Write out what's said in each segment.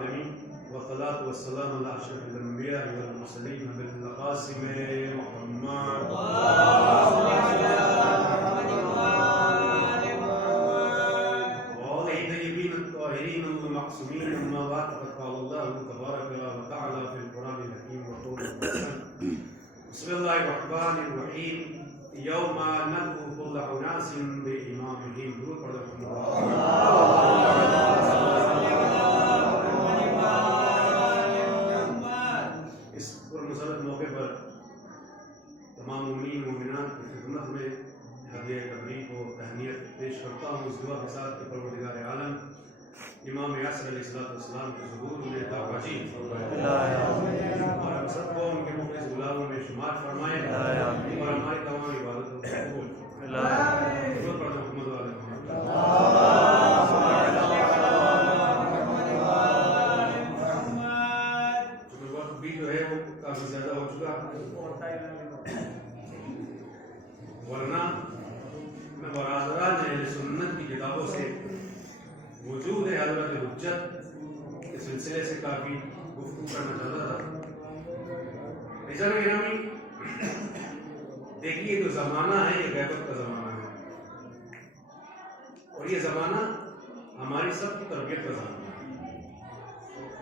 العالمين والصلاة والسلام على أشرف الأنبياء والمرسلين بالقاسم محمد وآله الطيبين الطاهرين المعصومين. أما بعد فقد قال الله تبارك وتعالى في القرآن الحكيم وقوله الحسن بسم الله الرحمن الرحيم يوم ندعو كل أناس بإمامهم. درود پڑھ اس پرمسرت موقع پر تمام مومنین مومنات کی خدمت میں ہدیہ تبریک و تہنیت پیش کرتا ہوں اس دعا کے ساتھ کہ پروردگار عالم امام یاسر علیہ السلام کے ظہور میں تاواجی ہمارے مسجد کو ان کے مخلص غلاموں میں شمار فرمائے اور ہماری تمام عبادتوں کو قبول فرمائے. محمد والے وقت بھی جو ہے وہ کافی زیادہ ہو چکا ورنہ میں برادران اہل سنت کی کتابوں سے وجود حضرت حجت کے سلسلے سے کافی گفتگو کرنا چاہتا تھا. گرامی دیکھیے جو زمانہ ہے یہ غیبت کا زمانہ ہے اور یہ زمانہ ہماری سب کی تربیت کا زمانہ ہے.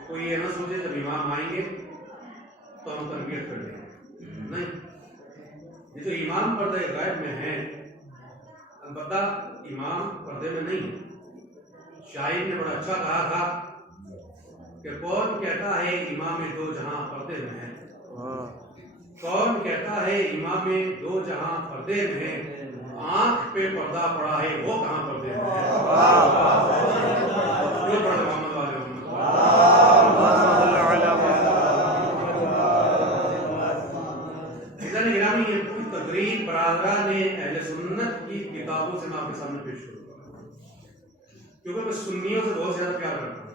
کوئی یہ نہ سوچے جب امام آئیں گے تو ہم تربیت کر لیں گے. نہیں، یہ جو امام پردہ غائب میں ہیں البتہ امام پردے میں نہیں. شاعر نے بڑا اچھا کہا تھا کہ کون کہتا ہے امام دو جہاں پردے میں ہے. کون کہتا ہے امام دو جہاں پردے میں ہے. آنکھ پہ پردہ پڑا ہے وہ کہاں پردے میں ہے. محمد والے گرامی یہ پوری تقریر برادران اہل سنت کی کتابوں سے میں آپ کے سامنے پیش کروں گا کیونکہ میں سنیوں سے بہت زیادہ پیار کرتا ہوں.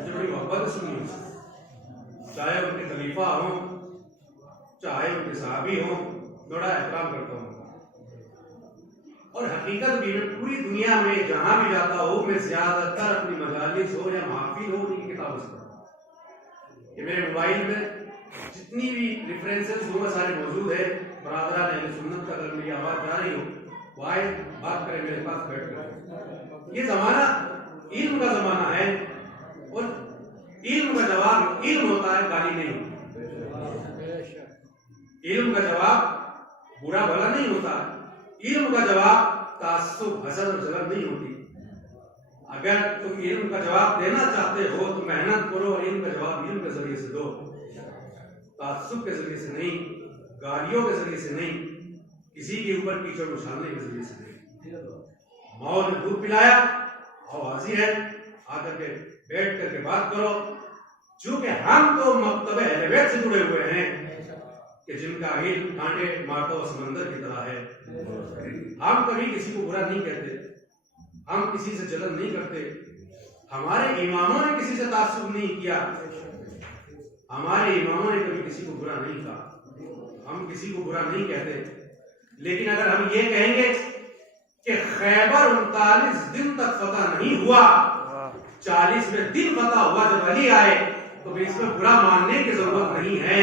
مجھے بڑی محبت ہے سنیوں سے، چاہے ان کے خلیفہ ہوں چاہے ان کے صحابی ہوں، بڑا احترام کرتا ہوں. اور حقیقت بھی میں پوری دنیا میں جہاں بھی جاتا ہوں میں زیادہ تر اپنی مجالس ہو یا محافل ہو ان کی کتابوں سے پڑھتا ہوں. کہ میرے موبائل میں جتنی بھی ریفرنسز ہوں سارے موجود ہے. برادران اہل سنت کا اگر میری آواز جا رہی ہو وہ آئے بات کریں میرے پاس بیٹھ کر. یہ زمانہ علم کا زمانہ ہے اور علم کا جواب علم ہوتا ہے، گالی نہیں ہوتی. علم کا جواب برا بھلا نہیں ہوتا. علم کا جواب تعصب حسد اور جلن نہیں ہوتی. اگر تم علم کا جواب دینا چاہتے ہو تو محنت کرو اور علم کا جواب علم کے ذریعے سے دو، تعصب کے ذریعے سے نہیں، گالیوں کے ذریعے سے نہیں، کسی کے اوپر کیچڑ اچھالنے کے ذریعے سے نہیں. ماؤ نے دودھ پلایا، آؤ حاضر ہے، آ کر کے بیٹھ کر کے بات کرو. چونکہ ہم تو مکتب اہل بیت سے جڑے ہوئے ہیں کہ جن کا علم کانٹے مارتا ہوا سمندر کی طرح ہے. ہم کبھی کسی کو برا نہیں کہتے، ہم کسی سے جلن نہیں کرتے. ہمارے اماموں نے کسی سے تعصب نہیں کیا، ہمارے اماموں نے کبھی کسی کو برا نہیں کہا. ہم کسی کو برا نہیں کہتے. لیکن اگر ہم یہ کہیں گے کہ خیبر 39 دن تک فتح نہیں ہوا، 40ویں دن فتح ہوا جب علی آئے، تو اس میں برا ماننے کی ضرورت نہیں ہے.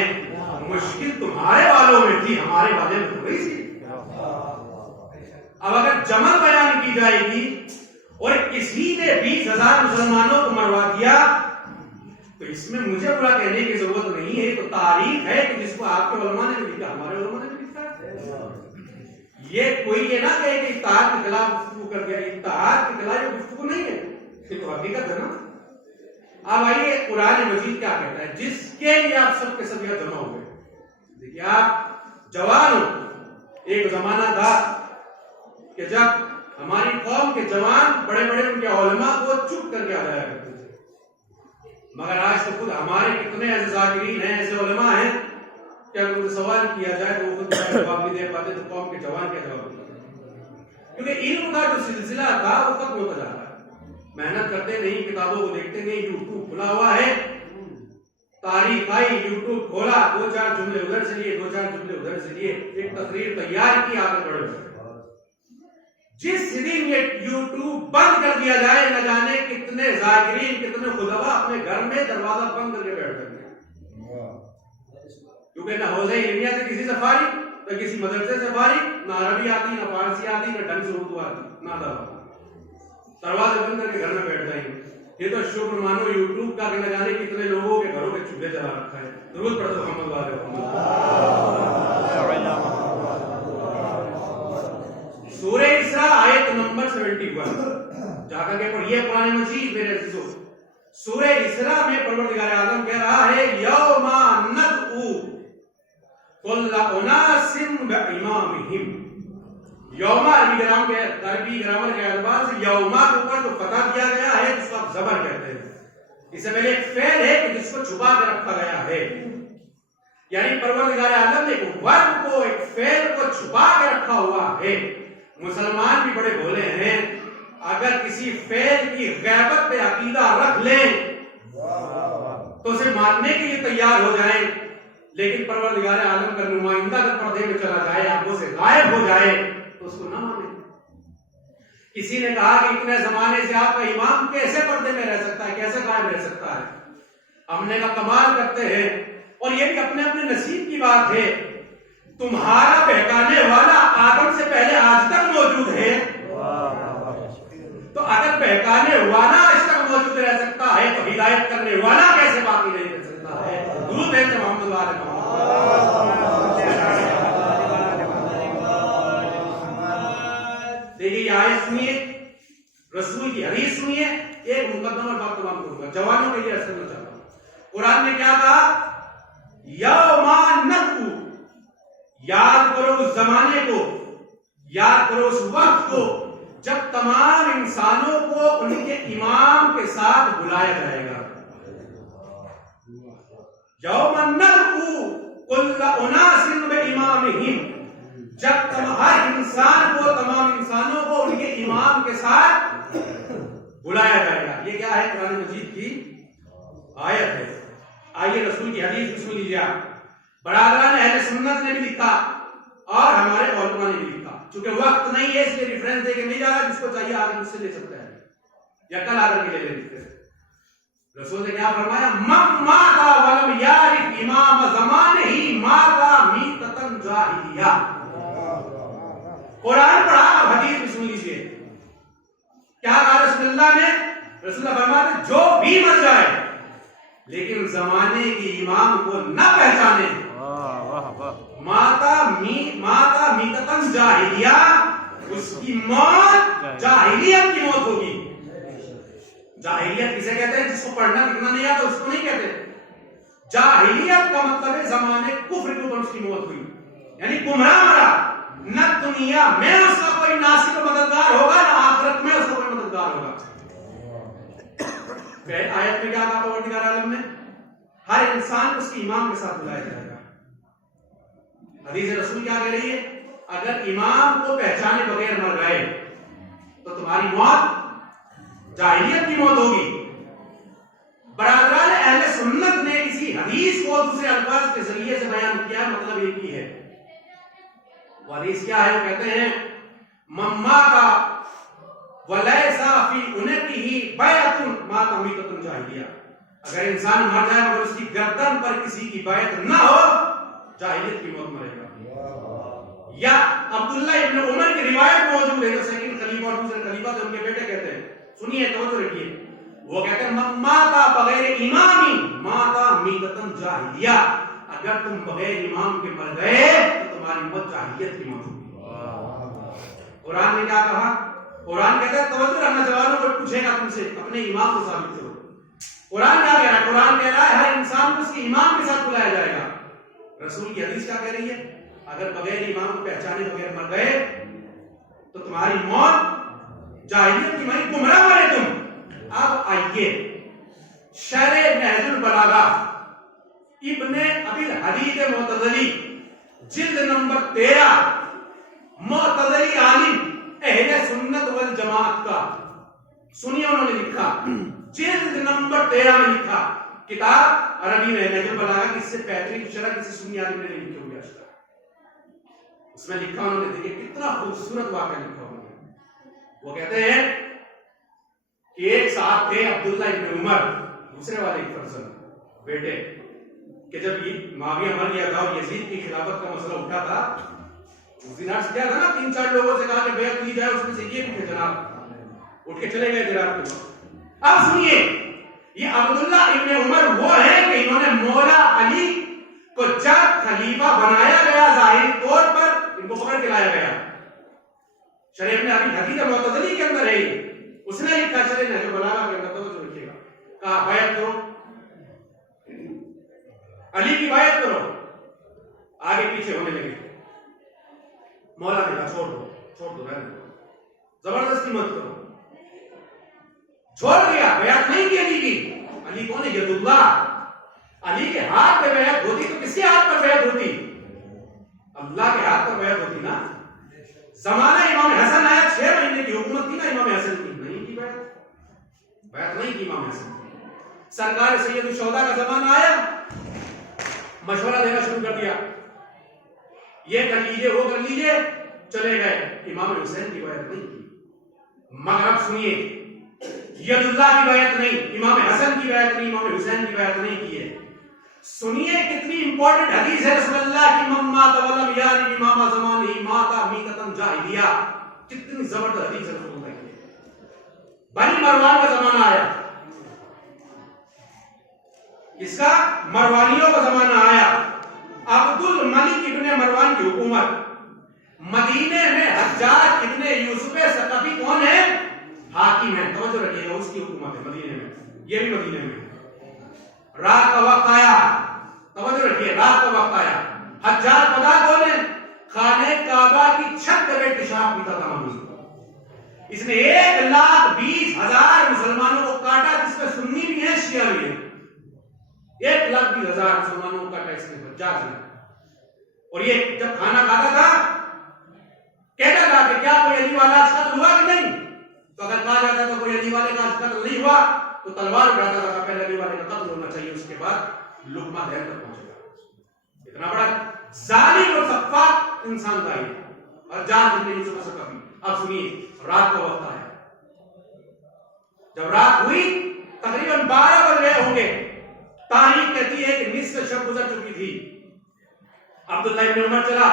مشکل تمہارے والوں میں تھی، ہمارے والے میں تو وہی تھی. اب اگر جمل بیان کی جائے گی اور کسی نے 20,000 مسلمانوں کو مروا دیا تو اس میں مجھے برا کہنے کی ضرورت نہیں ہے. تو تاریخ ہے کہ جس کو آپ کے علماء نے لکھا، ہمارے علماء نے لکھا. یہ کوئی یہ نہ کہے کہ اتحاد کے خلاف گفتگو کر دیا. اتحاد کے خلاف یہ گفتگو نہیں ہے، یہ تو حقیقت ہے نا. اب آئیے قرآن مجید کیا کہتا ہے جس کے لیے آپ سب کے سب یہاں جمع ہوئے. دیکھیے آپ جوان ہو. ایک زمانہ تھا کہ جب ہماری قوم کے جوان بڑے بڑے ان کے علماء کو چپ کر کے آ جایا کرتے تھے. مگر آج تو خود ہمارے کتنے ایسے ذاکرین ہیں، ایسے علماء ہیں کہ اگر ان سے سوال کیا جائے تو وہ خود جواب نہیں دے پاتے. تو قوم کے جوان کیا جواب دیتے؟ کیونکہ علم کا جو سلسلہ تھا وہ ختم ہوتا جا رہا ہے. محنت کرتے نہیں، کتابوں کو دیکھتے نہیں. یوٹیوب کھلا ہوا ہے، تاریخ آئی، یوٹیوب کھولا، 2-4 جملے ادھر سے لیے، 2-4 جملے ادھر سے لیے، ایک تقریر تیار کی، آگے بڑھے. جس دن یہ یوٹیوب بند کر دیا جائے نہ جانے کتنے ذاکرین کتنے خطبہ اپنے گھر میں دروازہ بند کر کے بیٹھ جائیں گے، کیونکہ نہ حوزہ علمیہ سے کسی سے فارغ، نہ کسی مدرسے سے فارغ، نہ عربی آتی نہ فارسی آتی نہ ڈھنگ سے اردو آتی، نہ دروازے بند کر کے گھر میں بیٹھ جائیں گے۔ یہ تو شکر مانو یوٹیوب کا کہ نہ جانے کتنے لوگوں کے گھروں کے چولہے جلا رکھا ہے۔ درود پڑھ دو محمد والے محمد۔ سورہ اسراء آیت نمبر 71 جا کر کے پڑھیے قرآن مجید میرے عزیزو۔ سورہ اسراء میں پروردگار اعظم کہہ رہا ہے یوم ندعو کل اناس بامامہم۔ یوم عربی گرامر کے اعتبار سے یوما کے اوپر جو فتح دیا گیا ہے جس کو آپ زبر کہتے ہیں، اس سے پہلے ایک فعل ہے کہ جس کو چھپا کے رکھا گیا ہے، یعنی پروردگار عالم نے ایک ورب کو ایک فعل کو چھپا کے رکھا ہوا ہے۔ مسلمان بھی بڑے بھولے ہیں، اگر کسی فعل کی غیبت پہ عقیدہ رکھ لیں تو اسے ماننے کے لیے تیار ہو جائیں، لیکن پروردگار عالم کا نمائندہ اگر پردے میں چلا جائے آنکھوں سے غائب ہو جائے تو اس کو نہ مانے۔ کسی نے کہا کہ اتنے زمانے سے آپ کا امام کیسے پردے میں رہ سکتا ہے، کیسے قائم رہ سکتا ہے؟ ہم نے کہا کمال کرتے ہیں، اور یہ بھی اپنے اپنے نصیب کی بات ہے۔ تمہارا بہکانے والا آدم سے پہلے آج تک موجود ہے، تو اگر بہکانے والا آج تک موجود رہ سکتا ہے تو ہدایت کرنے والا کیسے باقی نہیں رہ سکتا ہے؟ درود ہے محمد والے محمد۔ دیکھیے یہ آیت سنیے، رسول کی حدیث سنیے، ایک مقدمہ بات تمام کروں گا، جوانوں کے لیے عرض کرنا چاہتا ہوں۔ قرآن نے کیا کہا؟ یوم ندعو، یاد کرو اس زمانے کو، یاد کرو اس وقت کو جب تمام انسانوں کو ان کے امام کے ساتھ بلایا جائے گا۔ یوم ندعو کل اناس بامامہم، جب ہر انسان کو تمام انسانوں کو ان کے امام کے ساتھ بلایا جائے گا۔ یہ کیا ہے؟ قرآن مجید کی آیت ہے۔ آئیے رسول کی حدیث سن لیجیے آپ۔ برادران اہل سنت نے بھی لکھا اور ہمارے علماء نے بھی لکھا، چونکہ وقت نہیں ہے اس لیے ریفرنس دے کے نہیں جا رہا، جس کو چاہیے آگے مجھ سے لے سکتا ہے یا کل آ کر کے لے لے۔ رسول نے کیا فرمایا؟ من مات ولم یعرف امام زمانہ مات میتۃ جاہلیہ۔ قرآن پڑھا اور حدیث بھی سن لیجیے۔ کیا کہا رسول اللہ نے؟ رسول اللہ فرماتے جو بھی مر جائے لیکن زمانے کے امام کو نہ پہچانے، ماتا میتۃ جاہلیہ، اس کی موت جاہلیت کی موت ہوگی۔ جاہلیت کسے کہتے ہیں؟ جس کو پڑھنا لکھنا نہیں آتا اس کو نہیں کہتے۔ جاہلیت کا مطلب ہے زمانے کفر کے اوپر اس کی موت ہوئی، یعنی گمراہ مرا، نہ دنیا میں اس کا کوئی ناصر و مددگار ہوگا نہ آخرت میں اس کا کوئی مددگار ہوگا۔ آیت میں کیا کہا پروردگار عالم نے؟ ہر انسان اس کے امام کے ساتھ بلایا جائے گا۔ حدیث رسول کیا کہہ رہی ہے؟ اگر امام کو پہچانے بغیر مر گئے تو تمہاری موت جاہلیت کی موت ہوگی۔ برادران اہل سنت نے اسی حدیث کو دوسرے الفاظ کے ذریعے سے بیان کیا، مطلب ایک ہی ہے۔ وہ حدیث کیا ہے؟ وہ کہتے ہیں من مات ولیس فی عنقہ بیعۃ مات میتۃ جاہلیہ، اگر انسان مر جائے مگر اس کی گردن پر کسی کی بیعت نہ ہو جاہلیت کی موت مرے گا۔ یا عبداللہ ابن عمر کی روایت موجود ہے جو سیکنڈ خلیفہ اور دوسرے خلیفہ تھے، ان کے بیٹے کہتے ہیں، سنیے توجہ رکھیے، وہ کہتے ہیں من مات بغیر امام مات میتۃ جاہلیہ، اگر تم بغیر امام کے مر گئے تو تمہاری موت جاہلیت کی موت ہوگی۔ قرآن نے کیا کہا؟ قرآن کہتا ہے توجہ رکھنا، جوانوں کو پوچھے گا تم سے اپنے امام کو ثابت کرو۔ قرآن کیا کہہ رہا ہے؟ قرآن کہہ رہا ہے ہر انسان کو اس کے امام کے ساتھ بلایا جائے گا۔ رسول کی حدیث کیا کہہ رہی ہے؟ اگر بغیر امام کو پہچانے بغیر مر گئے تو تمہاری موت جاہلیت کی مری، گمراہ مرے تم۔ اب آئیے شرح نہج البلاغہ ابن ابی الحدید معتزلی جلد نمبر 13، معتزلی عالم اہل سنت والجماعت کا، سنیے انہوں نے لکھا جلد نمبر 13 میں لکھا، کتاب عربی میں نہج البلاغہ کی اس سے بہترین شرح کسی سنی عالم نے نہیں لکھی ہوئی آج تک۔ اس میں لکھا انہوں نے، دیکھیں کتنا خوبصورت واقعہ لکھا انہوں نے۔ وہ کہتے ہیں کہ ایک ساتھ تھے عبداللہ ابن عمر دوسرے والے پرسن بیٹے کہ جب معاویہ مر گیا تھا اور یزید کی خلافت کا مسئلہ اٹھا تھا اس دن عرض کیا تھا نا 3-4 لوگوں سے کہا کہ بیعت کی جائے اس میں سے یہ بھی تھے جناب اٹھ کے چلے گئے جناب کے اب سنیے یہ عبداللہ ابن عمر وہ ہیں کہ انہوں نے مولا علی کو جب خلیفہ بنایا گیا ظاہری طور پر ان کو پکڑ کے لایا گیا شریف ابن ابی حدیث معتزلی کے اندر ہے اس نے لکھا شریف نہج البلاغہ کے اندر توجہ رکھیے گا کہا بیعت کرو علی کی بیعت کرو آگے پیچھے ہونے لگے مولا نے کہا چھوڑ دو رہنے دو زبردستی مت کرو چھوڑ دیا بیعت نہیں کی علی کی علی کون ہے ید اللہ علی کے ہاتھ پہ بیعت ہوتی تو کس کے ہاتھ پر بیعت ہوتی اللہ کے ہاتھ پر بیعت ہوتی نا زمانہ امام حسن آیا 6 مہینے کی حکومت تھی نا امام حسن کی نہیں کی بیعت نہیں کی امام حسن سرکار سید الشہداء کا زمانہ آیا مشورہ دینا شروع کر دیا یہ کر لیجئے وہ کر لیجئے چلے گئے امام حسین کی بیعت نہیں کی مگر اب سنیے ید اللہ کی بیعت نہیں امام حسن کی بیعت نہیں امام حسین کی بیعت نہیں کی ہے سنیے کتنی امپورٹنٹ حدیث ہے رسول اللہ کی من مات ولم یاری امام زمانہ مات میتۃ جاہلیہ کتنی زبردست حدیث ہے رسول اللہ کی بنی مروان کا زمانہ آیا اس کا مروانیوں کا زمانہ آیا عبد الملک ابن مروان کی حکومت مدینے میں حجاج ابن یوسف ثقفی کون ہے حاکم ہے توجہ رکھیے گا اس کی حکومت ہے مدینے میں یہ بھی مدینے میں رات کا وقت آیا توجہ رکھیے رات کا وقت آیا حجاج پتہ کون ہے خانہ کعبہ کی چھت پہ پیشاب پیتا تھا محمود اس نے 1,20,000 مسلمانوں کو کاٹا جس میں سنی بھی ہیں شیعہ بھی ہیں 1,20,000 مسلمانوں کو کاٹا اس نے حجاج نے اور یہ جب کھانا کھاتا تھا کہتا تھا کہ کیا کوئی علی والا آج قتل ہوا کہ نہیں تو اگر کہا جاتا تو کوئی علی والے کا آج قتل نہیں ہوا تو تلوار اٹھاتا تھا پہلے علی والے کا قتل ہونا چاہیے اس کے بعد لقمہ دہن تک پہنچے گا اتنا بڑا ظالم اور سفاک انسان تھا یہ اور جان ابن یوسف ثقفی اب سنیے رات کا وقت آیا جب رات ہوئی تقریباً 12 بج گئے ہوں گے تاریخ کہتی ہے کہ نصف شب گزر چکی تھی عبداللہ ابن عمر چلا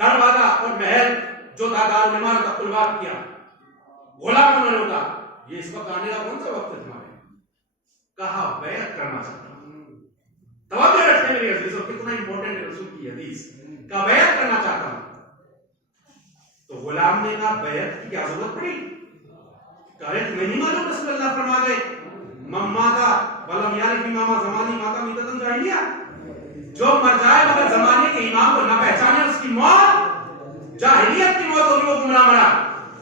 دروازہ اور محل جو تھا دارالعمارت کا قلبات کیا غلام انہوں نے ہوتا یہ اس وقت آنے کا کون سا وقت ہے تمہارے کہا بیعت کرنا چاہتا ہوں توجہ رکھیں میری عزیزوں کتنا امپورٹنٹ ہے رسول کی حدیث کہا بیعت کرنا چاہتا ہوں تو غلام نے کہا بیعت کی کیا ضرورت پڑی کہا تمہیں نہیں معلوم رسول اللہ فرما گئے مماتا ولم یعرف امام زمانی ماتا میتۃ جاہلیہ جو مر جائے مگر زمانے کے امام کو نہ پہچانے اس کی موت جاہلیت کی موت ہوگی وہ گمراہ مرا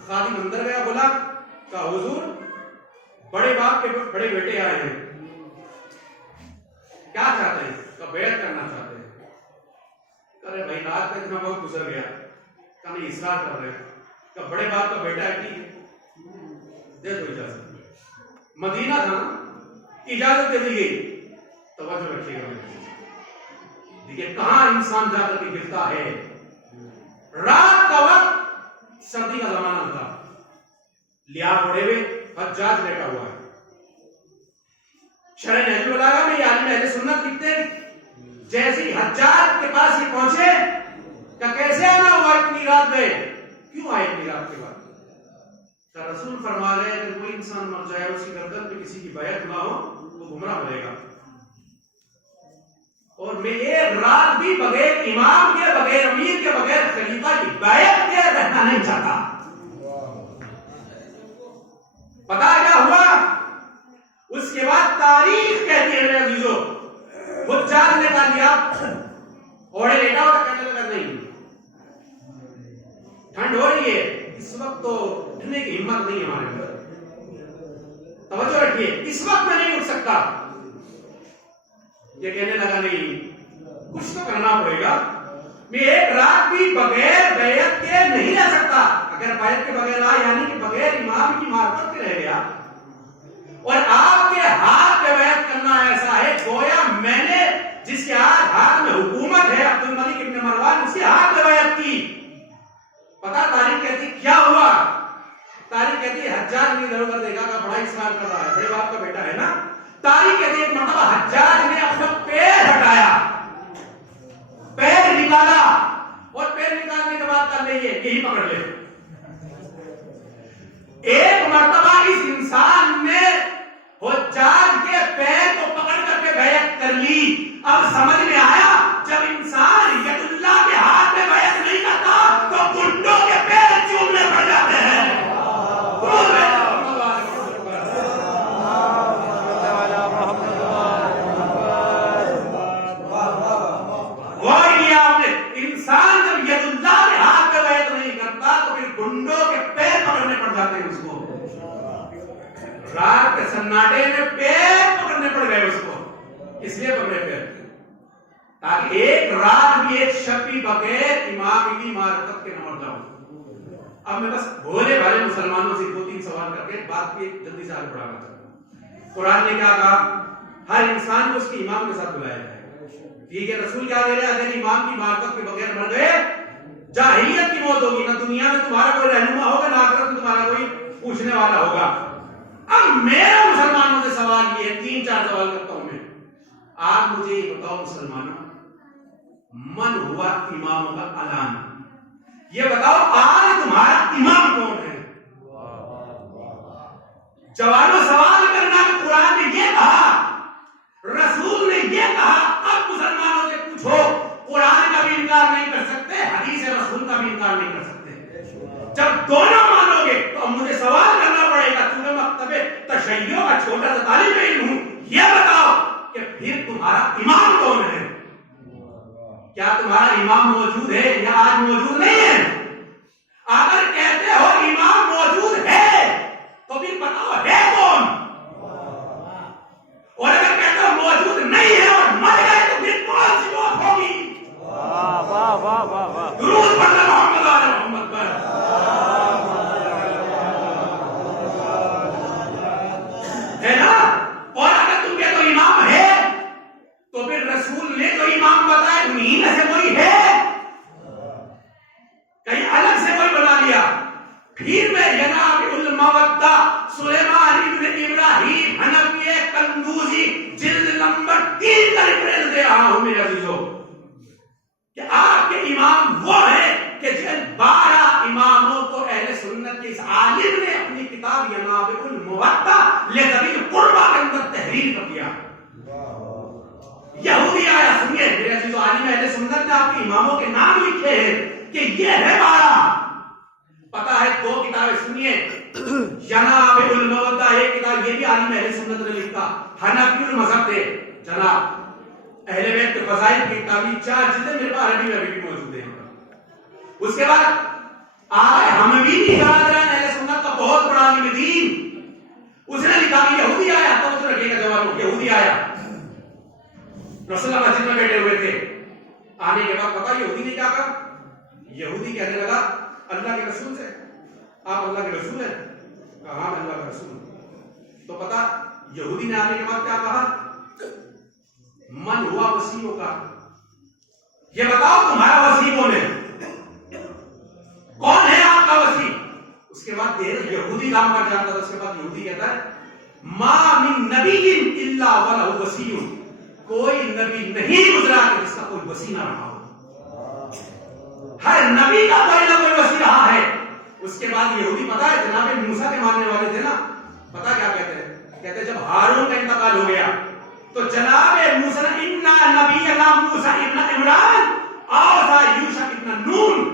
خادم اندر گیا غلام کہا حضور بڑے باپ کے بڑے بیٹے آئے ہیں کیا چاہتے ہیں کہ بیعت کرنا چاہتے ہیں کہے بھائی رات کا اتنا وقت گزر گیا کہ نہیں اصرار کر رہے کہ بڑے باپ کا بیٹا ہے ٹھیک ہے دے دو اجازت مدینہ تھا اجازت دے دی گئی توجہ رکھیے گا دیکھیے کہاں انسان جا کر کے گرتا ہے رات کا وقت سردی کا زمانہ تھا لحاظ اڑے ہوئے حجاج بیٹھا ہوا ہے شرح نہج البلاغہ میں یہ عالم اہل سنت لکھتے ہیں جیسے ہی حجاج کے پاس یہ پہنچے کہ کیسے آنا ہوا اتنی رات گئے کیوں آئے اتنی رات کے بعد کہ رسول فرما رہے اگر کوئی انسان مر جائے اور اس کی گردن پہ کسی کی بیعت نہ ہو تو گمراہ بنے گا اور میں ایک رات بھی بغیر امام کے بغیر امیر کے بغیر خلیفہ کی بیعت کے رہنا نہیں چاہتا پتا کیا ہوا اس کے بعد تاریخ کہتی ہے میرے عزیزوں حجاج نے کہا لیا اوڑے لیٹا ہوا کہنے لگا نہیں ٹھنڈ ہو رہی ہے اس وقت تو اٹھنے کی ہمت نہیں ہمارے اندر توجہ رکھیے اس وقت میں نہیں اٹھ سکتا یہ کہنے لگا نہیں کچھ تو کرنا پڑے گا میں ایک رات بھی بغیر بیعت کے نہیں رہ سکتا اگر بیعت کے بغیر آ یعنی کہ بغیر امام کی معرفت کے رہ گیا اور آپ کے ہاتھ پہ بیعت کرنا ایسا ہے گویا میں نے جس کے ہاتھ میں حکومت ہے عبد الملک ابن مروان اس کے ہاتھ میں بیعت کی پتا تاریخ کہتی کیا ہوا تاریخ کہتی ہے حجاج نے ادھر ادھر دیکھا کہ بڑا اسرار کر رہا ہے، بڑے باپ کا بیٹا ہے نا. تاریخ کہتی ہے ایک مرتبہ حجاج نے اپنا پیر ہٹایا، پیر نکالا، اور پیر نکالنے کے بعد کر لیے یہی پکڑ لے. ایک مرتبہ اس انسان نے حجاج کے پیر کو پکڑ کر کے بیعت کر لی. اب سمجھ میں آیا جب انسان ید اللہ کے ہاتھ میں بیعت نہیں کرتا تو گنڈوں کے پیر چومنے پڑ جاتے ہیں. انسان جب ید اللہ کے ہاتھ میں بیعت نہیں کرتا تو پھر گنڈوں کے پیر پکڑنے پڑ جاتے ہیں اس کو. رات کے سناٹے میں پیر پکڑنے پڑ گئے اس کو، اس لیے پکڑے پیر تاکہ ایک رات بھی ایک شب بھی بغیر امام کی معرفت کے نہ مر جاؤں. اب میں بس بھولے بھالے مسلمانوں سے 2-3 سوال کر کے بات کی جلدی سے آگے بڑھانا چاہتا ہوں. قرآن نے کیا کہا؟ ہر انسان کو اس کے امام کے ساتھ بلایا جائے. ٹھیک ہے، رسول کیا دے رہے ہیں؟ اگر امام کی معرفت کے بغیر مر گئے جاہلیت کی موت ہوگی، نہ دنیا میں تمہارا کوئی رہنما ہوگا نہ آخرت میں تمہارا کوئی پوچھنے والا ہوگا. اب میرا مسلمانوں سے سوال یہ ہے، 3-4 سوال کرتا ہوں میں. آپ مجھے یہ بتاؤ مسلمانوں، من ہوا اماموں کا اعلان، یہ بتاؤ آج تمہارا امام کون ہے؟ جوانوں سوال کرنا کہ قرآن نے یہ کہا، رسول نے یہ کہا. اب مسلمانوں سے پوچھو، قرآن کا بھی انکار نہیں کر سکتے، حدیث رسول کا بھی انکار نہیں کر سکتے. جب دونوں مانو گے تو اب مجھے سوال کرنا پڑے گا. چونکہ مکتب تشیع کا چھوٹا سا طالب علم ہوں، یہ بتاؤ کہ پھر تمہارا امام کون ہے؟ کیا تمہارا امام موجود ہے یا آج موجود نہیں ہے؟ اگر کہتے ہو امام موجود ہے تو پھر بتاؤ ہے کون؟ اور اگر کہتے ہو موجود نہیں ہے اور مر گئے تو پھر کون سی موت ہوگی؟ درود پڑھنا محمد آل محمد پر. ہے نا؟ اور اگر تم کہتے ہو امام ہے تو پھر رسول نے تو امام بتایا، انہی میں سے کوئی ہے، کہیں الگ سے کوئی بنا لیا. پھر میں جناب المودہ سلیمان ابن ابراہیم حنفی قندوزی جلد نمبر 3 کا ریفرنس دے رہا ہوں میرے عزیزوں، کہ آپ کے امام وہ ہیں کہ جن 12 اماموں کو اہل سنت کے اس عالم نے اپنی کتاب جناب المودہ لذوی القربہ کے اندر تحریر کر دیا. یہودی آیا، سنیے میرے عزیزو، عالم اہل سنت نے آپ کے اماموں کے نام لکھے ہیں کہ یہ ہے 12. پتا ہے 2 کتابیں سنیے، جناب المودہ ایک کتاب یہ بھی عالم اہل سنت نے لکھا، حنفی المذہب تھے جناب، اہل بیت کے فضائل کی کتابیں 4 جلدیں میرے پاس عربی میں بھی موجود ہیں. اس کے بعد آج حموی برادران اہل سنت کا بہت بڑا عالم دین، اس نے لکھا کہ یہودی آیا. تو اس نے رکھے گا جواب، یہودی آیا، رسول اللہ مسجد میں بیٹھے ہوئے تھے. آنے کے بعد پتا یہودی نے کیا کہا؟ یہودی کہنے لگا اللہ کے رسول سے، آپ اللہ کے رسول ہیں؟ کہا ہاں اللہ کا رسول. تو پتا یہودی نے آنے کے بعد کیا کہا؟ من ہوا وسیعوں کا، یہ بتاؤ تمہارا وسیع کون ہے؟ کون ہے آپ کا وسیع؟ اس کے بعد یہودی کام کر جاتا تھا. اس کے بعد یہودی کہتا ہے ما من نبی الا ولہ وسیع، کوئی نبی نہیں گزرا کہ جس کا کوئی وسیع نہ رہا ہو. ہر نبی کا کوئی نہ کوئی وسیع رہا ہے. اس کے بعد یہودی پتا ہے جناب موسیٰ کے ماننے والے تھے نا، پتا کیا کہتے ہیں؟ کہتے ہیں جب ہارون کا انتقال ہو گیا تو جناب موسیٰ انا نبینا موسیٰ ابن عمران اوصى یوشع ابن نون،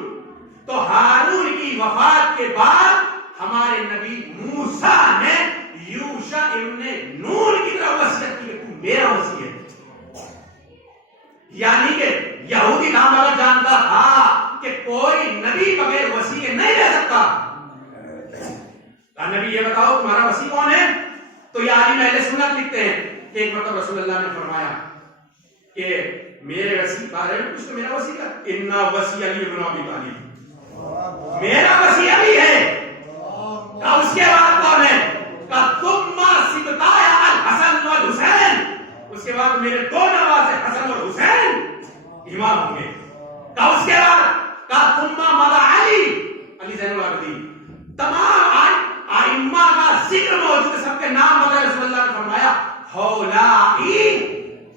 تو ہارون کی وفات کے بعد ہمارے نبی موسیٰ نے یوشع ابن نون کی طرف وصیت کی کہ تو میرا وصی ہے. یعنی کہ یہودی نام والا جانتا تھا کہ کوئی نبی بغیر وصی کے نہیں رہ سکتا. نبی یہ بتاؤ تمہارا وصی کون ہے؟ تو یہ عالم اہل سنت لکھتے ہیں کہ ایک مرتبہ رسول اللہ نے فرمایا کہ میرے وصی بارے میں کچھ تو میرا وصی ہے، انا وصی علی بن ابی طالب، میرا وصی علی ہے. اس کے بعد کون ہے؟ ثم سبطا الحسن والحسین، اس کے بعد میرے 2 نواسے حسن اور حسین امام ہوں گے. اس کے بعد ثم مضى علی، علی زین العابدین. تمام ذکر موجود ہے، سب کے نام بتائے رسول اللہ نے فرمایا ہولائی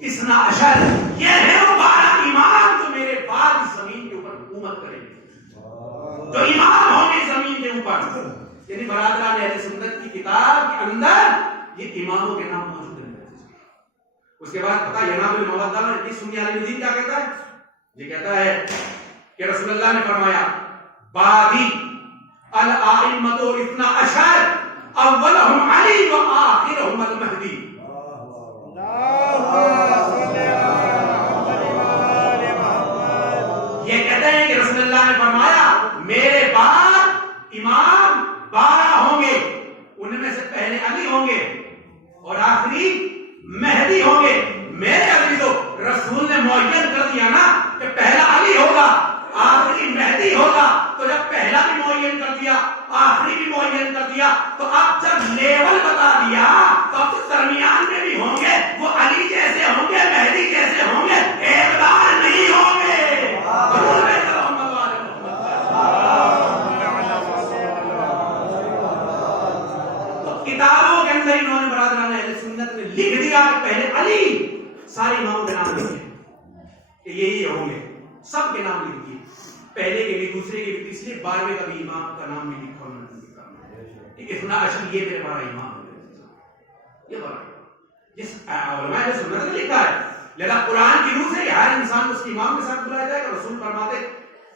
اثنا عشر، یہ ہے وہ 12 امام جو میرے بعد زمین کے اوپر حکومت کریں گے، جو امام ہوں گے زمین کے اوپر۔ یعنی برادران اہل سنت کی کتاب کے اندر یہ اماموں کے نام موجود ہیں۔ اس کے بعد پتہ یناب المودہ میں اس سنی علی مدین کیا کہتا ہے؟ یہ کہتا ہے کہ رسول اللہ نے فرمایا بعدی الائمۃ اثنا عشر اولہم علی و آخرہم المہدی۔ یہ کہتے ہیں کہ رسول اللہ نے فرمایا میرے بعد امام 12 ہوں گے، ان میں سے پہلے علی ہوں گے اور آخری مہدی ہوں گے۔ میرے عزیزو رسول نے معین کر دیا نا کہ پہلا علی ہوگا آخری مہدی ہوگا، تو جب پہلا بھی معین کر دیا آخری بھی معین کر دیا تو اب جب لیول بتا دیا تو اب تو درمیان میں بھی ہوں گے، وہ علی جیسے ہوں گے مہدی جیسے ہوں گے، ایک بار نہیں ہوں گے۔ تو کتابوں کے اندر انہوں نے برادران اہل سنت نے لکھ دیا کہ پہلے علی، سارے اماموں کے نام لکھے کہ یہی ہوں گے، سب کے نام لکھ دیے، پہلے کے بھی دوسرے کے بھی تیسرے 12ویں کا بھی امام کا نام بھی لکھا انہوں نے لکھا، اتنا اصل یہ میرے بڑا امام ہے، یہ بڑا جس علماء نے سنت نے لکھا ہے۔ لہذا قرآن کی روح سے ہر انسان اس کے امام کے ساتھ بلایا جائے گا۔ رسول فرماتے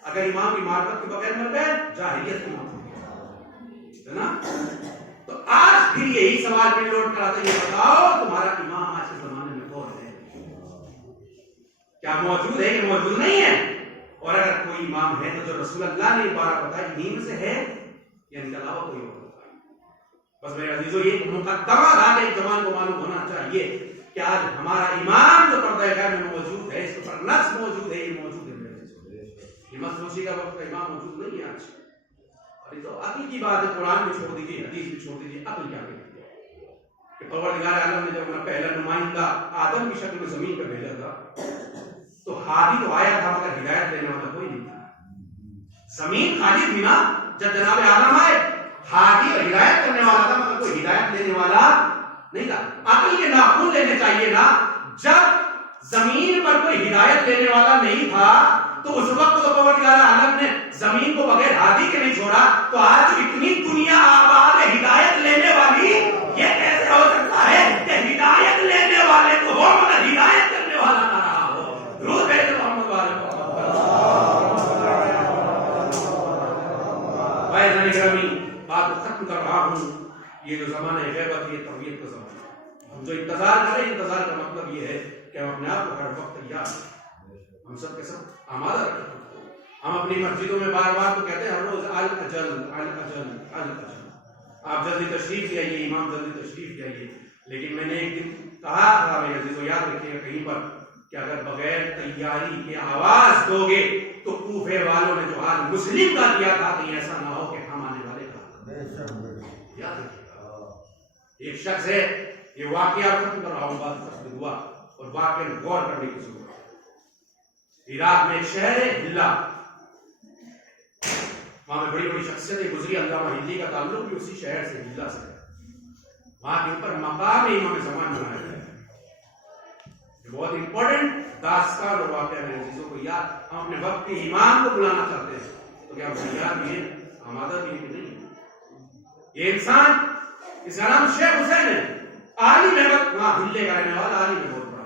اگر امام کی معرفت کے بغیر مر گئے جاہلیت کی موت ہوگی، ہے نا؟ تو آج پھر یہی سوال پہ لوٹ کر آتے ہیں، یہ بتاؤ تمہارا امام آج کے زمانے میں کون ہے؟ کیا موجود ہے کہ موجود نہیں ہے؟ اور اگر کوئی امام ہے تو جو رسول اللہ نے 12 بتائی انہی میں سے ہے یا ان کے علاوہ کوئی اور بتائی؟ بس میرے عزیزو یہ مقدمہ تھا کہ ایک جوان کو معلوم ہونا چاہیے کہ آج ہمارا امام جو پردہ غیب میں موجود ہے، اس پر نص موجود ہے، یہ موجود ہے میرے عزیزو۔ یہ مسلوسی کا وقت کا امام موجود نہیں ہے آج۔ ابھی تو عقل کی بات ہے، قرآن بھی چھوڑ دیجیے، حدیث بھی چھوڑ دیجیے، عقل کیا کہتی ہے کہ پروردگار عالم نے جب اپنا پہلا نمائندہ آدم کی شکل میں زمین پر بھیجا تھا تو ہادی تو آیا تھا مگر ہدایت دینے والا کوئی نہیں تھا۔ زمین خالی تھی نا جب جناب آدم آئے، ہادی اور ہدایت کرنے والا تھا مگر کوئی ہدایت دینے والا نہیں تھا۔ عقل کے ناخن لینے چاہیے نا، جب زمین پر کوئی ہدایت دینے والا نہیں تھا تو اس وقت تو پروردگار عالم نے زمین کو بغیر ہادی کے نہیں چھوڑا، تو آج اتنی دنیا آباد ہے ہدایت لینے والی، یہ کیسے ہو سکتا ہے کہ ہدایت لینے والے کو ہو مگر ہدایت کرنے والا نہ رہا ہو؟ درود ہے محمد والے بات ختم کر رہا ہوں۔ یہ جو زمانہ غیبت، یہ تربیت کا زمانہ ہے۔ ہم جو انتظار کریں، انتظار کا مطلب یہ ہے کہ ہم اپنے آپ کو ہر وقت تیار رکھیں، ہم سب کے سب آمادہ رکھیں۔ ہم اپنی مسجدوں میں بار بار تو کہتے ہیں ہر روز الاجل الاجل الاجل، آپ جلدی تشریف لے آئیے، امام جلدی تشریف لے آئیے۔ لیکن میں نے ایک دن کہا تھا میرے عزیزو، یاد رکھیے گا کہیں پر کہ اگر بغیر تیاری کے آواز دو گے تو کوفے والوں نے جو حال مسلم کا کیا تھا کہیں ایسا نہ ہو کہ ہم آنے والے کا۔ یاد رکھیے گا ایک شخص ہے، یہ واقعہ ختم کر رہا ہوں، بات ختم ہوا اور واقعہ غور کرنے کی ضرورت ہے۔ عراق میں ایک شہر ہے ہلا، وہاں میں بڑی بڑی شخصیتیں گزری، علامہ ہلی کا تعلق بھی اسی شہر سے ہلا سے ہے۔ وہاں کے اوپر مقام امام زمان بنایا گیا ہے۔ یہ بہت امپورٹنٹ داستان اور واقعہ ہے چیزوں کو یاد، ہم اپنے وقت کے امام کو بلانا چاہتے ہیں تو کیا ہم تیار بھی ہیں، آمادہ بھی ہیں کہ نہیں؟ یہ انسان، اس کا نام شیخ حسین ہے، عالم ہے، وہاں ہلے کا رہنے والا عالم ہے، بہت بڑا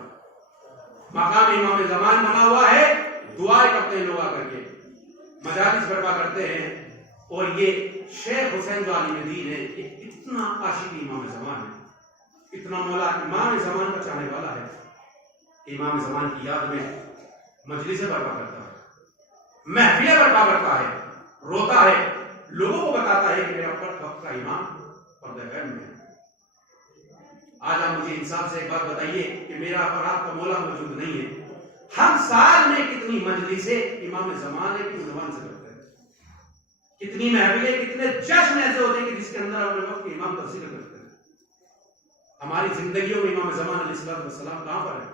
مقام امام زمان بنا ہوا ہے۔ دعائیں کرتے ہیں لوگ آ کر کے، مجالس برپا کرتے ہیں، اور یہ شیخ حسین جو عالم دین ہے، یہ اتنا عاشق امام زمان ہے، اتنا مولا امام زمان کا چاہنے والا ہے کہ امام زمان کی یاد میں مجلسیں برپا کرتا ہے، محفلیں برپا کرتا ہے، روتا ہے، لوگوں کو بتاتا ہے کہ میرا وقت کا امام پردہ غیب میں ہے۔ آج آپ مجھے انصاف سے ایک بات بتائیے کہ میرا اور آپ کا مولا موجود نہیں ہے، ہم سال میں کتنی مجلسیں امام زمان کے عنوان سے کرتے ہیں، کتنی محفلیں، کتنے جشن ایسے ہوتے ہیں کہ جس کے اندر اپنے وقت کے امام کا ذکر کرتے ہیں۔ ہماری زندگیوں میں امام زمان علیہ السلام کہاں پر ہے؟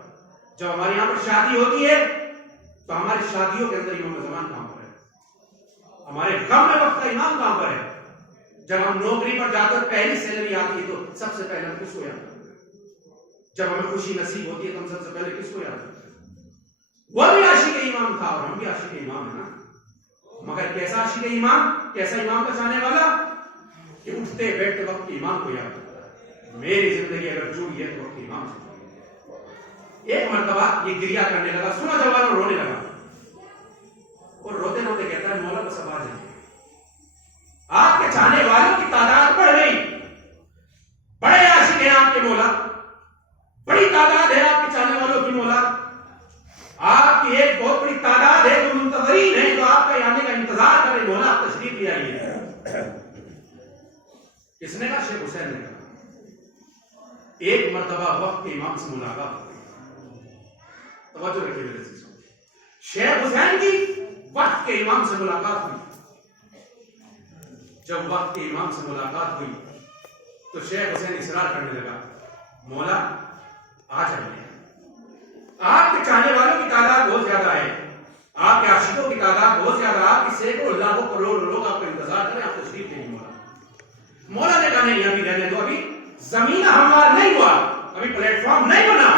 جب ہمارے یہاں پر شادی ہوتی ہے تو ہماری شادیوں کے اندر امام زمان کہاں پر ہے؟ ہمارے غم میں وقت کا امام کہاں پر ہے؟ جب ہم نوکری پر جاتے ہیں پہلی سیلری آتی ہے تو سب سے پہلے ہم کس کو یاد کرتے ہیں؟ جب ہمیں خوشی نصیب ہوتی ہے تو ہم سب سے پہلے کس کو یاد کرتے ہیں؟ وہ بھی عاشق امام تھا اور ہم بھی عاشق امام ہیں نا، مگر کیسا عاشق امام، کیسا امام کا چاہنے والا کہ اٹھتے بیٹھتے وقت امام کو یاد کرتا ہے. میری زندگی اگر جڑی ہے تو وقت امام سے جڑی ہے. ایک مرتبہ یہ گریا کرنے لگا، سنا جوان اور رونے لگا، اور روتے روتے کہتا ہے مولا بس اب آ جائیں، آپ کے چاہنے والوں کی تعداد بڑھ گئی، بڑے عاشق ہیں آپ کے مولا، بڑی تعداد ہے آپ کے چاہنے والوں کی مولا، آپ کی ایک بہت بڑی تعداد ہے جو منتظرین ہے جو آپ کا آنے کا انتظار کرے، مولا آپ تشریف لے آئیے. کس نے کہا؟ شیخ حسین نے کہا. ایک مرتبہ وقت کے امام سے ملاقات ہو گئی. توجہ رکھیے میرے عزیزوں، شیخ حسین کی وقت کے امام سے ملاقات ہوئی. جب وقت کے امام سے ملاقات ہوئی تو شیخ حسین اصرار کرنے لگا، مولا آ جائیے، آپ کے چاہنے والوں کی تعداد بہت زیادہ ہے، آپ کے عاشقوں کی تعداد بہت زیادہ، آپ کی سینکڑوں لاکھوں کروڑ لوگ آپ کا انتظار کریں، آپ تشریف لے. مولا نے کہا نہیں، ابھی رہنے دو، ابھی زمین ہموار نہیں ہوا، ابھی پلیٹ فارم نہیں بنا،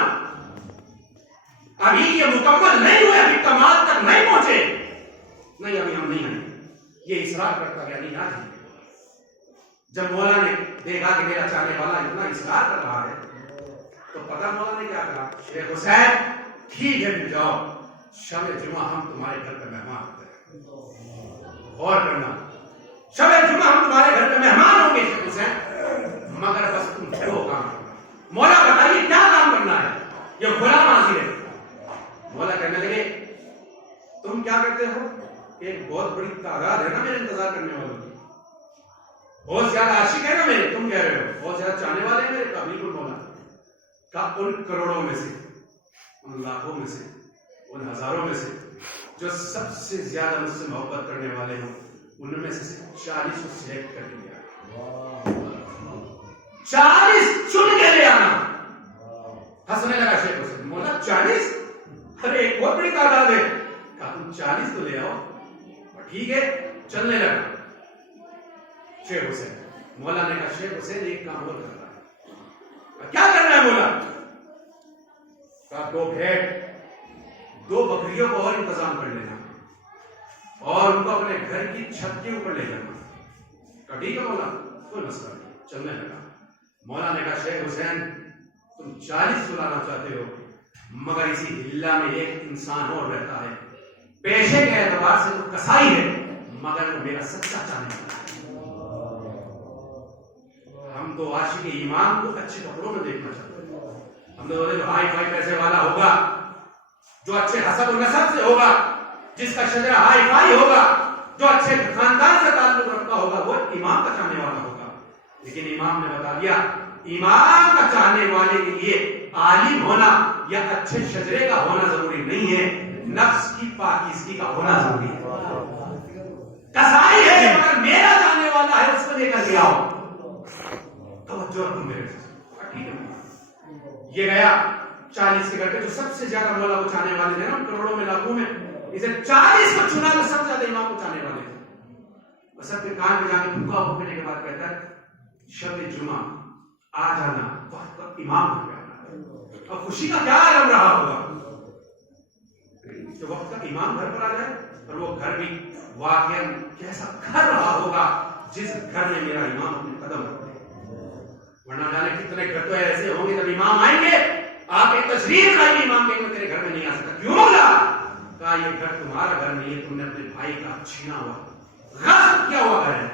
ابھی یہ مکمل نہیں ہوئے، ابھی کمال تک نہیں پہنچے، نہیں ابھی ہم نہیں آئیں. یہ اصرار کرتا گیا، نہیں آ جائیں. جب مولا نے دیکھا کہ میرا چاہنے والا اتنا اصرار کر رہا ہے تو پتہ مولا نے کیا کہا؟ شیخ حسین ٹھیک ہے پھر جاؤ، شب جمعہ ہم تمہارے گھر پہ مہمان ہوتے ہیں. غور کرنا، شب جمعہ ہم تمہارے گھر پہ مہمان ہوں گے شیخ حسین، مگر بس تم دو کام کرنا. مولا بتائیے کیا کام کرنا ہے؟ یہ غلام حاضر ہے. مولا کہنے لگے تم کیا کرتے ہو؟ ایک بہت بڑی تعداد ہے نا میرے انتظار کرنے والوں کی، بہت زیادہ عاشق ہے نا میرے، تم کہہ رہے ہو بہت زیادہ چاہنے والے ہیں میرے. کا بالکل مولا کا ان کروڑوں میں سے، ان لاکھوں میں سے، ان ہزاروں میں سے جو سب سے زیادہ مجھ سے محبت کرنے والے ہوں ان میں سے 40 کو سلیکٹ کر لیا، 40 چن کے لے آنا. ہنسنے لگا شیخ حسین، مولا 40؟ ارے ایک بہت بڑی تعداد ہے. کہا تم 40 تو لے آؤ. ٹھیک ہے، چلنے لگا شیخ حسین. مولا نے کہا شیخ حسین ایک کام اور کرنا ہے. کیا کرنا ہے مولا؟ کہا 2 بھیڑ 2 بکریوں کو اور انتظام کر لینا اور ان کو اپنے گھر کی چھت کے اوپر لے جانا. کہا ٹھیک ہے مولا، کوئی مسئلہ نہیں. چلنے لگا. مولا نے کہا شیخ حسین تم 40 سلانا چاہتے ہو مگر اسی ہلا میں ایک انسان اور رہتا ہے، پیشے کے اعتبار سے تو کسائی ہے مگر وہ میرا سچا چاہنے والا ہے. ہم تو عاشق امام کو اچھے کپڑوں میں دیکھنا چاہتے ہیں. ہم تو جو ہائی فائی پیسے والا ہوگا، جو اچھے حسب و نسب سے ہوگا، جس کا شجرہ ہائی فائی ہوگا، جو اچھے خاندان سے تعلق رکھتا ہوگا، وہ امام کا چاہنے والا ہوگا. لیکن امام نے بتا دیا امام کا چاہنے والے کے لیے عالم ہونا یا اچھے شجرے کا ہونا ضروری نہیں ہے، نفس کی پاکیزگی کا ہونا ضروری ہے. کسائی ہے مگر میرا چاہنے والا ہے، اس کو لے کر کے آؤ. توجہ رکھو میرے ٹھیک ہے. یہ گیا 40 کے گھر پہ جو سب سے زیادہ مولا کو چاہنے والے ہیں نا کروڑوں میں لاکھوں میں، اسے 40 کو چنا تو سب سے زیادہ امام کو چاہنے والے ہیں. سب کے کان میں جا کے پھکا پھکنے کے بعد کہتا ہے شب جمعہ آ جانا، وقت پر امام ہو گیا. اور خوشی کا کیا عالم رہا ہوگا جو وقت کا امام گھر پر آ جائے، اور وہ گھر بھی واقعا کیسا گھر رہا ہوگا جس گھر میں میرا امام اپنے قدم رکھے. ورنہ جانے کتنے گھر تو ایسے ہوں گے جب امام آئیں گے آپ ایک تشریف لائیں گے، امام کہیں گے تیرے گھر میں نہیں آ سکتا. کیوں مولا؟ کہا یہ گھر تمہارا گھر نہیں ہے، تم نے اپنے بھائی کا چھینا ہوا غصب کیا ہوا گھر ہے.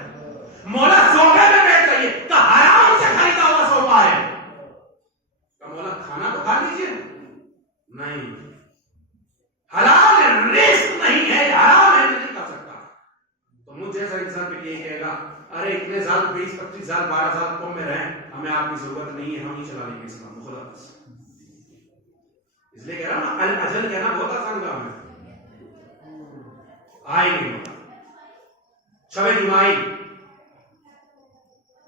مولا صوفے میں بیٹھ رہی ہے، کہا حرام سے خریدا ہوا صوفہ ہے. کہا مولا کھانا تو کھا لیجیے. نہیں، حلال رزق نہیں ہے، حرام ہے، نہیں کھا سکتا. تو مجھ جیسا انسان بھی یہ کہے گا ارے اتنے سال 20 25 سال 12 سال قوم میں رہیں، ہمیں آپ کی ضرورت نہیں ہے، ہم ہی چلا لیں گے اسلام. خدا حافظ. اس لیے کہہ رہا ہوں نا الاجل کہنا بہت آسان کام ہے. آئے نہیں شب جمعہ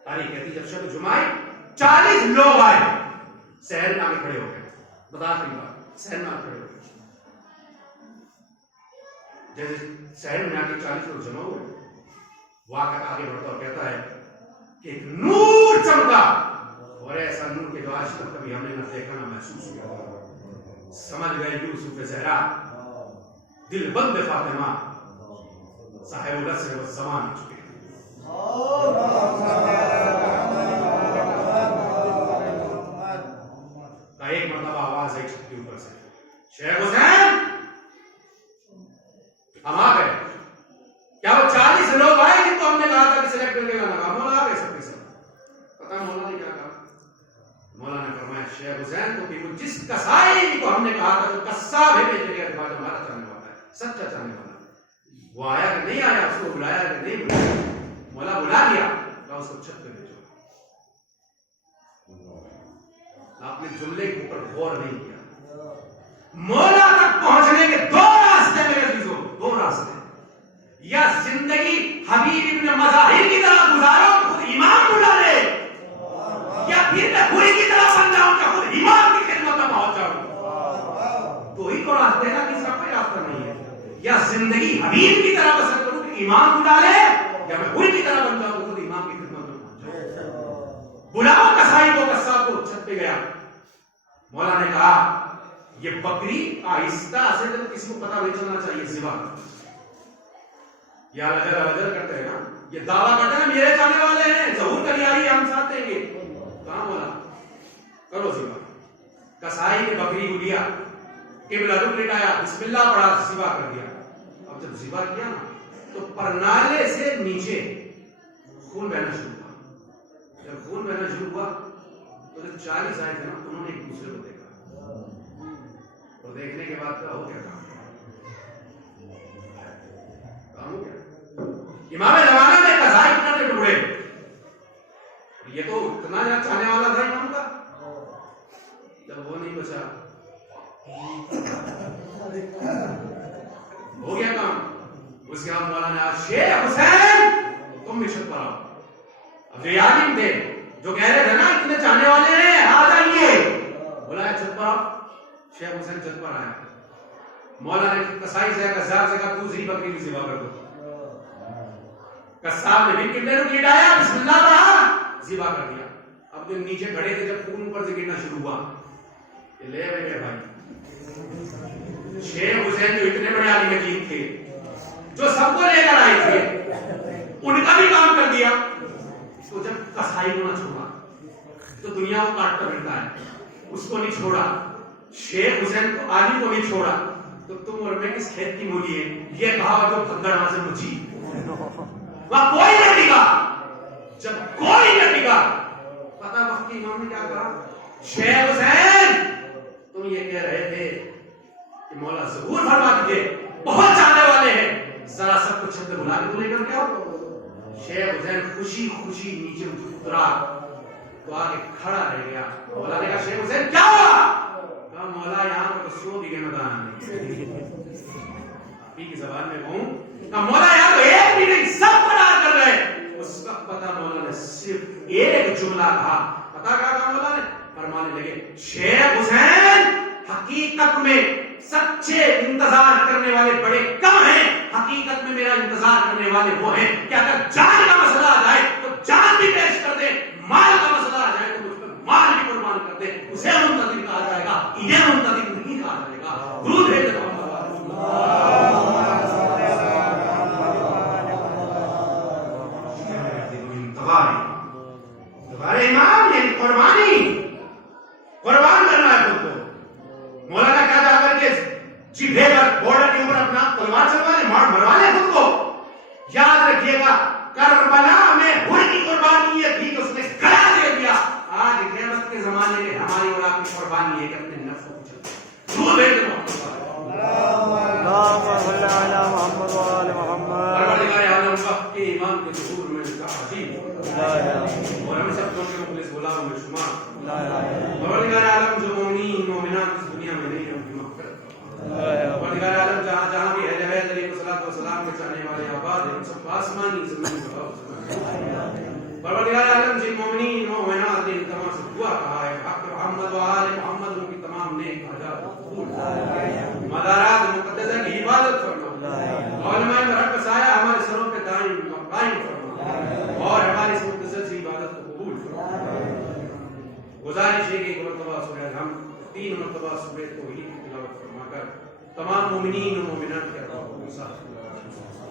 تاریخ کہتی جب شب جمعہ 40 لوگ آئے، شہر میں آگے کھڑے ہو گئے. بتا دیں بات، شہر میں آگے کھڑے ہو گئے. جیسے شہر میں آگے 40 لوگ جمع ہوئے، واقعہ آگے بڑھتا اور کہتا ہے کہ ایک نور چمکا، اور ایسا نور کہ جو آج تک کبھی ہم نے نہ دیکھا نہ محسوس کیا. سمجھ گئے یوسف زہرا دل بند فاطمہ صاحب العصر والزمان چکے. کا ایک مرتبہ آواز آئی چھت کے اوپر سے، شیخ حسین ہم آ گئے. کیا وہ 40 لوگ آئے جن کو ہم نے کہا تھا کہ سلیکٹ کر کے لانا؟ کہا مولا آ گئے سب کے سب. پتا مولا نے کیا کہا؟ مولا نے فرمایا شیخ حسین کو کہ وہ جس کسائی کو ہم نے کہا تھا جو قصاب ہے بیچے گیا بعد ہمارا چاہنے والا ہے، سچا چاہنے والا ہے، وہ آیا کہ نہیں آیا، اس کو بلایا کہ نہیں بلایا؟ مولا بلا لیا. کہا اس کو چھت پہ بھیجو. آپ نے جملے کے اوپر غور نہیں کیا. مولا تک پہنچنے کے دو راستے میرے عزیزوں، دو راستے. یا زندگی حبیب ابن مظاہر کی طرح گزارو تو خود امام بلا لے، یا پھر میں پوری کی طرح بن جاؤں کہ خود امام کی خدمت میں پہنچ جاؤں. دو ہی تو راستے کا، تیسرا کوئی راستہ نہیں ہے. یا زندگی حبیب کی طرح بسر کروں کہ امام بلا لے، یا میں پوری کی طرح بن جاؤں تو خود امام کی خدمت میں پہنچ جاؤں. بلاؤ کسائی کو، قصاب کو. چھت پہ گیا. مولا نے کہا یہ بکری آہستہ سے تو کسی کو پتا نہیں چلنا چاہیے ذبح. یا لجر کرتے ہیں نا، یہ دعویٰ کرتے ہیں میرے چاہنے والے ہیں، ظہور کر آئی ہم ساتھ دیں گے. کہاں مولا کرو ذبح. کسائی نے بکری کو لیا، قبلہ رخ لٹایا، بسم اللہ پڑھا، ذبح کر دیا. اب جب ذبح کیا نا تو پرنالے سے نیچے خون بہنا شروع ہوا. جب خون بہنا شروع ہوا تو جب 40 آئے تھے نا انہوں نے ایک دوسرے کو دیکھا، اور دیکھنے کے بعد کہا ہو کیا کام ہو کیا. امام زمانہ میں قضائی اتنے ٹکڑے، یہ تو اتنا چاہنے والا تھا امام کا. جب وہ نہیں بچا ہو گیا کام. اس کے بعد مولا نے آج شیخ حسین تم بھی چھت پر آؤ. اب جو عالم تھے جو کہہ رہے تھے نا اتنے چاہنے والے ہیں آ جائیے، بولا چھت پر آؤ. شیخ حسین چھت پر آیا. مولا نے کسائی سے قصاب سے کہا تو دوسری بکری بھی ذبح کر دو. قصاب نے بھی قبلے رخ لٹایا، بسم اللہ پڑھا، ذبح کر دیا. اب جو نیچے کھڑے تھے جب خون اوپر سے گرنا شروع ہوا، یہ لے میرے بھائی شیخ حسین جو اتنے بڑے عالم دین تھے، جو سب کو لے کر آئے تھے، ان کا بھی کام کر دیا. تو جب کسائی کو نہ چھوڑا تو دنیا کو کاٹ کر رکھتا ہے، اس کو نہیں چھوڑا. شیخ حسین کو عالم کو نہیں چھوڑا. تو تم اور میں کس کھیت کی مولی ہے؟ یہ کہا جو بھگڑ وہاں سے مچھی، وہاں کوئی نہ ٹکا. جب کوئی نہ ٹکا، پتہ وقت کی امام نے کیا کہا؟ شیخ حسین تم یہ کہہ رہے تھے کہ مولا ظہور فرما دیجئے، بہت چاہنے والے ہیں، ذرا سب کو چھت پہ بلا کے تو لے کر کے آؤ. شیخ حسین خوشی خوشی نیچے اترا تو آگے کھڑا رہ گیا. مولا نے کہا شیخ حسین کیا ہوا؟ کہا مولا یہاں پر تو 100 بیگھے میدان نہیں. آپ کی زبان میں کہوں، کہا مولا یہاں تو ایک بھی نہیں، سب فرار کر رہے. اس وقت پتا مولا نے صرف ایک جملہ کہا. پتا کیا کہا مولا نے؟ فرمانے لگے شیخ حسین حقیقت میں سچے انتظار کرنے والے بڑے کم ہیں. حقیقت میں میرا انتظار کرنے والے وہ ہیں کہ اگر جان کا مسئلہ آ جائے تو جان بھی پیش کر دے، مال کا مسئلہ آ جائے تو مجھ پر مال بھی قربان کر دے. اسے منتظر کہا جائے گا، انہیں منتظر نہیں کہا جائے گا. درود بھیج دو. تمہارے امام یعنی قربان کرنا ہے خود کو. مولانا کیا جا کر کے جبہے پر بارڈر کے اوپر اپنا تلوار چلوانے مروانے خود کو. یاد رکھیے گا کربلا میں ہر کی قربانی یہ تھی کہ اس نے گلا دے دیا. آج قیامت کے زمانے میں ہماری اور آپ کی قربانی ہے کہ اپنے نفس کو چھوڑ دو. بھیج دو پروردگار عالم وقت کے امام کے ظہور میں کا عظیم اور ہم سب کے مخلص غلام میں شمار. پروردگار عالم جو مومنین مومنات اس دنیا میں نہیں، ان کی مغفرت. پروردگار عالم جہاں جہاں بھی اہل بیت علیہ الصلوۃ والسلام کے چاہنے والے آباد ہیں، سب آسمانی زمین پر. پروردگار عالم جن مومنین مومنات نے تمام سے دعا کہا ہے، حق محمد و آل محمد ان کی تمام نیک حاجات قبول فرما. مدارات مقدسہ کی حفاظت فرما. علماء رب کا سایہ ہمارے سروں پہ دائم قائم فرما، اور ہماری اس مقدس عبادت مرتبہ سورہ توحید کی تلاوت فرما کر تمام مومنین و مومنات کے